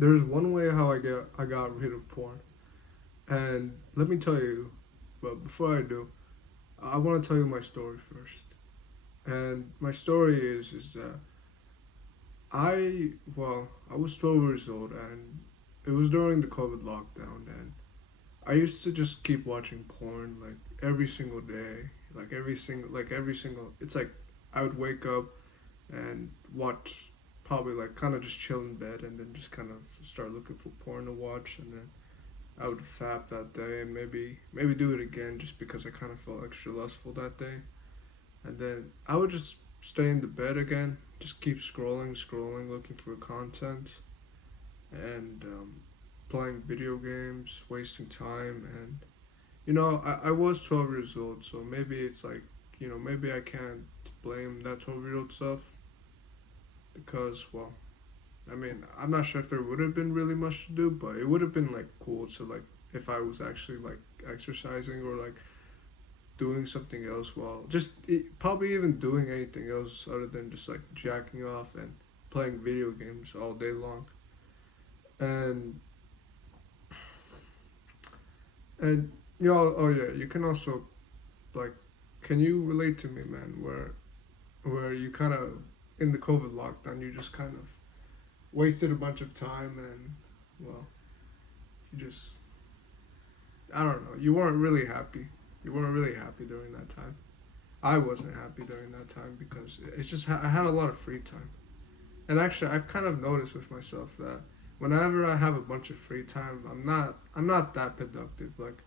There's one way how I got rid of porn, and let me tell you. But before I do, I want to tell you my story first. And my story is that I was 12 years old, and it was during the COVID lockdown, and I used to just keep watching porn like every single day, like every single. It's like I would wake up and watch, probably like kind of just chill in bed, and then just kind of start looking for porn to watch, and then I would fap that day, and maybe do it again just because I kind of felt extra lustful that day, and then I would just stay in the bed again, just keep scrolling, looking for content, and playing video games, wasting time, and I was 12 years old, so maybe it's like, maybe I can't blame that 12-year old self because, well, I mean, I'm not sure if there would have been really much to do, but it would have been like cool to like if I was actually like exercising or like doing something else while just probably even doing anything else other than just like jacking off and playing video games all day long. And and oh yeah, you can also like, can you relate to me, man, where you kind of in the COVID lockdown you just kind of wasted a bunch of time, and well, you just, I don't know, you weren't really happy. You weren't really happy during that time. I wasn't happy during that time because it's just I had a lot of free time. And actually, I've kind of noticed with myself that whenever I have a bunch of free time, I'm not that productive. Like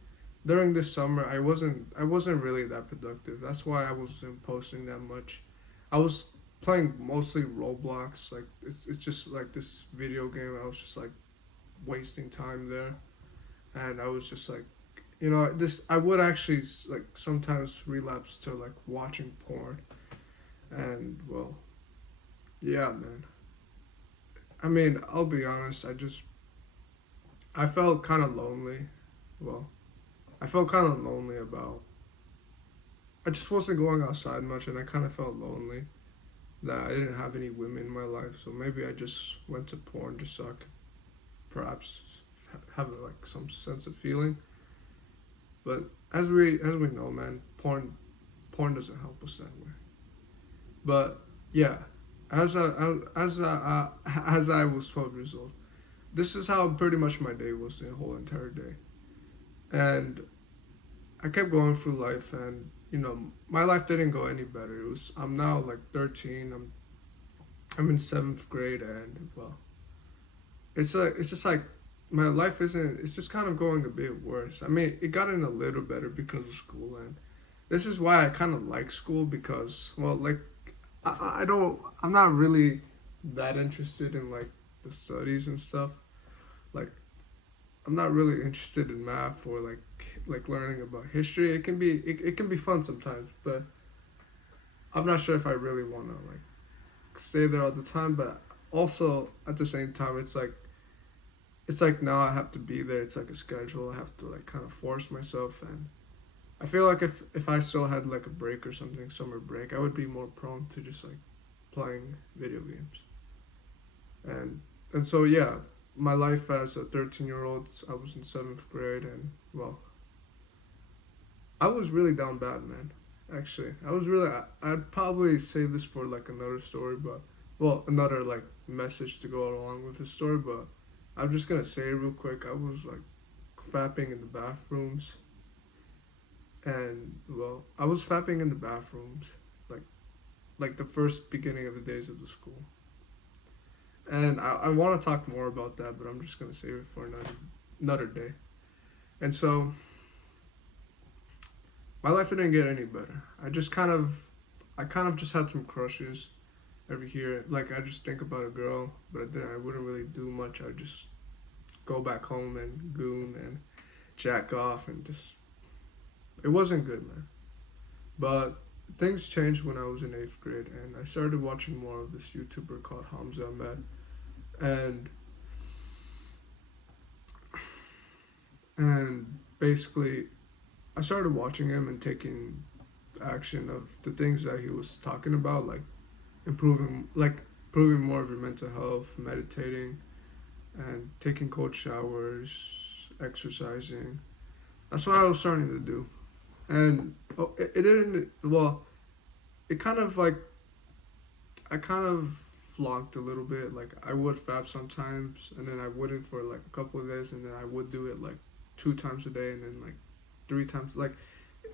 during this summer, I wasn't really that productive. That's why I wasn't posting that much. I was playing mostly Roblox. Like it's just like this video game. I was just like wasting time there, and I was just like, this I would actually like sometimes relapse to like watching porn, and well, yeah, man. I mean, I'll be honest. I felt kind of lonely. Well, I felt kind of lonely about. I just wasn't going outside much, and I kind of felt lonely that I didn't have any women in my life. So maybe I just went to porn just so I could perhaps have like some sense of feeling. But as we know, man, porn doesn't help us that way. But yeah, as I was 12 years old, this is how pretty much my day was the whole entire day, and I kept going through life, and my life didn't go any better. I'm now like 13. I'm in seventh grade, and well, it's just like my life isn't. It's just kind of going a bit worse. I mean, it got in a little better because of school, and this is why I kind of like school because, well, like I don't. I'm not really that interested in like the studies and stuff. Like I'm not really interested in math or like learning about history. It can be fun sometimes, but I'm not sure if I really want to like stay there all the time. But also at the same time, it's like now I have to be there. It's like a schedule. I have to like kind of force myself, and I feel like if I still had like a break or something, summer break, I would be more prone to just like playing video games. And so yeah, my life as a 13-year-old, I was in seventh grade, and well, I was really down bad, man. Actually, I was really. I'd probably say this for like another story, but well, another like message to go along with the story. But I'm just gonna say it real quick. I was like fapping in the bathrooms, and well, I was fapping in the bathrooms, like like the first beginning of the days of the school. And I want to talk more about that, but I'm just gonna save it for another day. And so my life didn't get any better. I kind of just had some crushes every year. Like I just think about a girl, but then I wouldn't really do much. I'd just go back home and goon and jack off, and just it wasn't good, man. But things changed when I was in eighth grade, and I started watching more of this YouTuber called Hamza Ahmed, and basically I started watching him and taking action of the things that he was talking about, like improving more of your mental health, meditating, and taking cold showers, exercising. That's what I was starting to do. And it didn't, well, it kind of like, I kind of flocked a little bit. Like, I would fab sometimes, and then I wouldn't for like a couple of days, and then I would do it like 2 times a day, and then like 3 times. Like,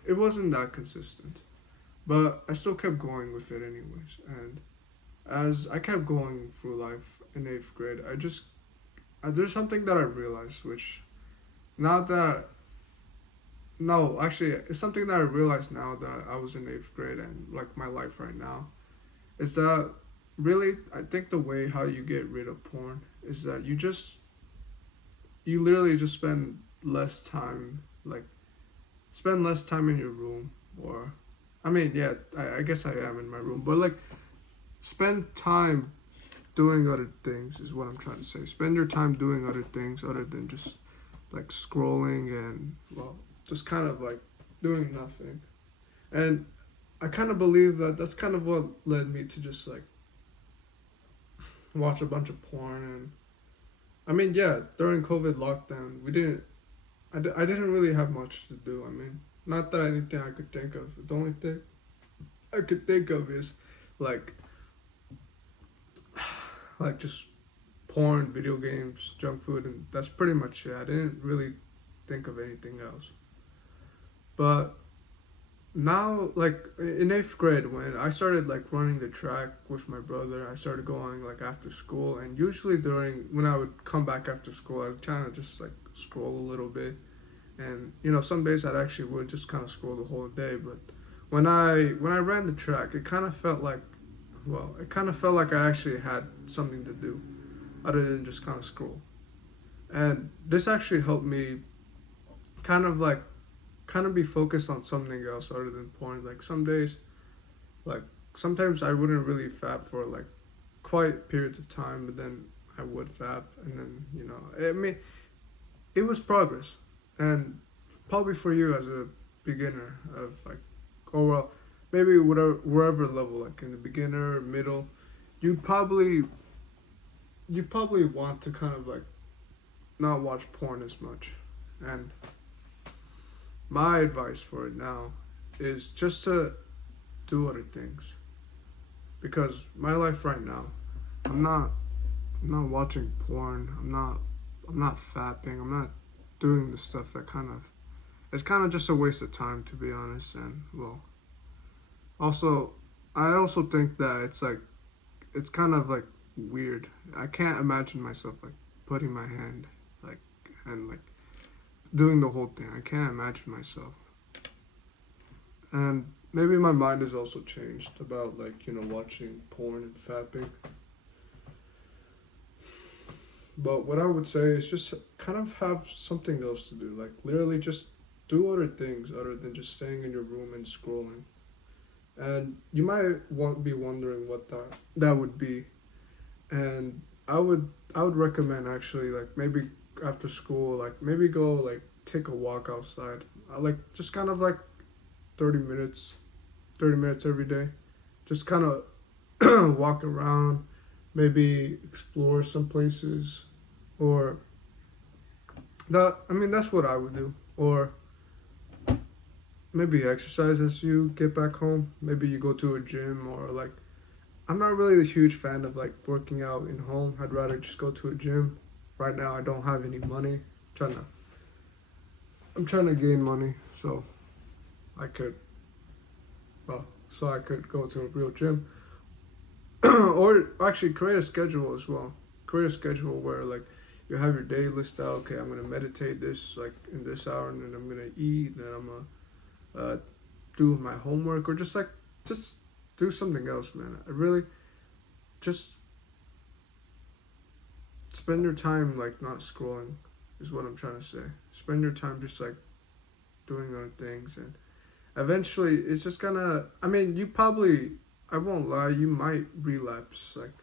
it wasn't that consistent. But I still kept going with it anyways. And as I kept going through life in eighth grade, there's something that I realized, which now that no, actually, it's something that I realized now that I was in eighth grade and like my life right now is that really I think the way how you get rid of porn is that you literally just less time like spend less time in your room or I mean yeah I guess I am in my room but like spend time doing other things is what I'm trying to say. Spend your time doing other things other than just like scrolling and well just kind of like doing nothing. And I kind of believe that that's kind of what led me to just like watch a bunch of porn. And I mean yeah, during COVID lockdown I didn't really have much to do. I mean, not that anything I could think of. The only thing I could think of is like like just porn, video games, junk food, and that's pretty much it. I didn't really think of anything else. But now, like in eighth grade, when I started like running the track with my brother, I started going like after school, and usually during when I would come back after school, I'd kind of just like scroll a little bit, and some days I'd actually would just kind of scroll the whole day. But when I ran the track, it kind of felt like, well, it kind of felt like I actually had something to do, other than just kind of scroll, and this actually helped me kind of like kind of be focused on something else other than porn. Like some days, like sometimes I wouldn't really fap for like quite periods of time, but then I would fap, and then I mean, it was progress, and probably for you as a beginner of like, oh well, maybe whatever wherever level, like in the beginner, middle, you probably you probably want to kind of like not watch porn as much, and my advice for it now is just to do other things because my life right now, I'm not I'm not watching porn. I'm not fapping. I'm not doing the stuff that kind of it's kind of just a waste of time to be honest. And well, also I also think that it's kind of like weird. I can't imagine myself like putting my hand like and like doing the whole thing. I can't imagine myself. And maybe my mind has also changed about like watching porn and fapping. But what I would say is just kind of have something else to do. Like literally just do other things other than just staying in your room and scrolling. And you might be wondering what that would be. And I would recommend actually like maybe after school like maybe go like take a walk outside. Like just kind of like 30 minutes, 30 minutes every day. Just kind of walk around, maybe explore some places or that's what I would do. Or maybe exercise as you get back home. Maybe you go to a gym or like I'm not really a huge fan of like working out in home. I'd rather just go to a gym. Right now I don't have any money. Trying to I'm trying to gain money so I could so I could go to a real gym. Or actually create a schedule as well. Create a schedule where like you have your day list out. Okay, I'm gonna meditate this like in this hour, and then I'm gonna eat, then I'm gonna do my homework, or just do something else, man. I really just spend your time like not scrolling is what I'm trying to say. Spend your time just like doing other things, and eventually it's just gonna. I mean, you probably. I won't lie. You might relapse. Like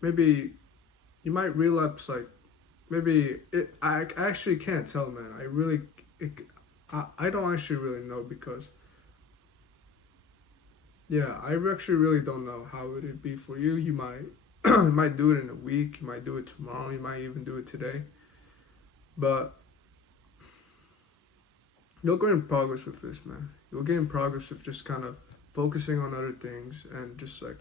maybe you might relapse. Like maybe it. I actually can't tell, man. I really. I don't actually really know because. Yeah, I actually really don't know how it would be for you. You might You might do it in a week, you might do it tomorrow, you might even do it today. But you'll gain progress with this, man. You'll gain progress with just kind of focusing on other things and just like,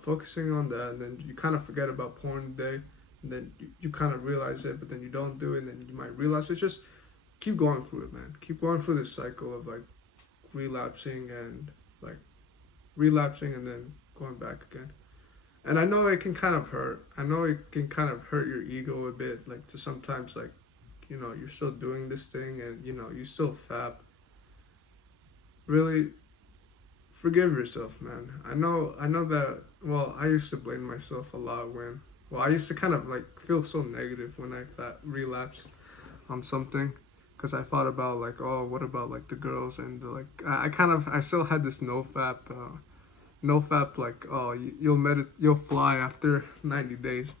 focusing on that. And then you kind of forget about porn today. And then you kind of realize it, but then you don't do it. And then you might realize it's just keep going through it, man. Keep going through this cycle of like relapsing and like relapsing and then going back again. And I know it can kind of hurt. I know it can kind of hurt your ego a bit, like to sometimes like, you're still doing this thing and you still fap. Really forgive yourself, man. I know that, well, I used to blame myself a lot I used to kind of like feel so negative when I relapsed on something because I thought about like, oh, what about like the girls and the, like I still had this no fap like, oh, you'll fly after 90 days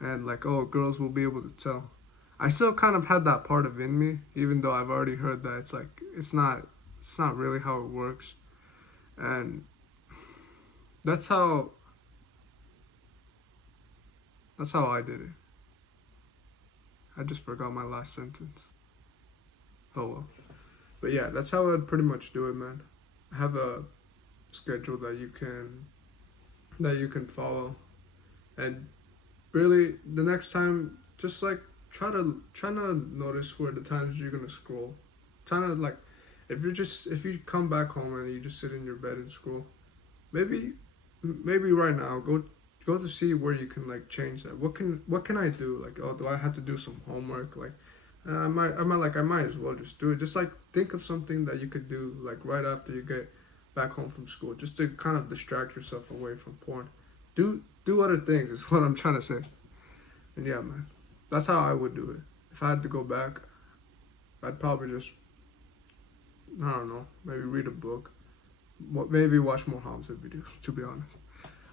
and like, oh, girls will be able to tell. I still kind of had that part of in me, even though I've already heard that it's like it's not really how it works. And that's how I did it. I just forgot my last sentence. Oh well. But yeah, that's how I'd pretty much do it, man. Have a schedule that you can follow, and really the next time, just like try to notice where the times you're gonna scroll. Try to like, if you come back home and you just sit in your bed and scroll, maybe right now go to see where you can like change that. What can I do? Like, oh, do I have to do some homework? Like, I might as well just do it. Just like think of something that you could do like right after you get back home from school, just to kind of distract yourself away from porn. Do other things is what I'm trying to say. And yeah, man, that's how I would do it. If I had to go back, I'd probably just, I don't know, maybe read a book, maybe watch more Hamza videos. To be honest.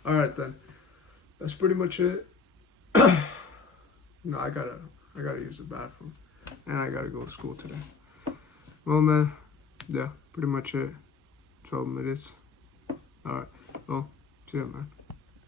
All right then, that's pretty much it. No, I gotta use the bathroom, and I gotta go to school today. Well, man, yeah, pretty much it. 12 minutes. All right. Well, see ya, man.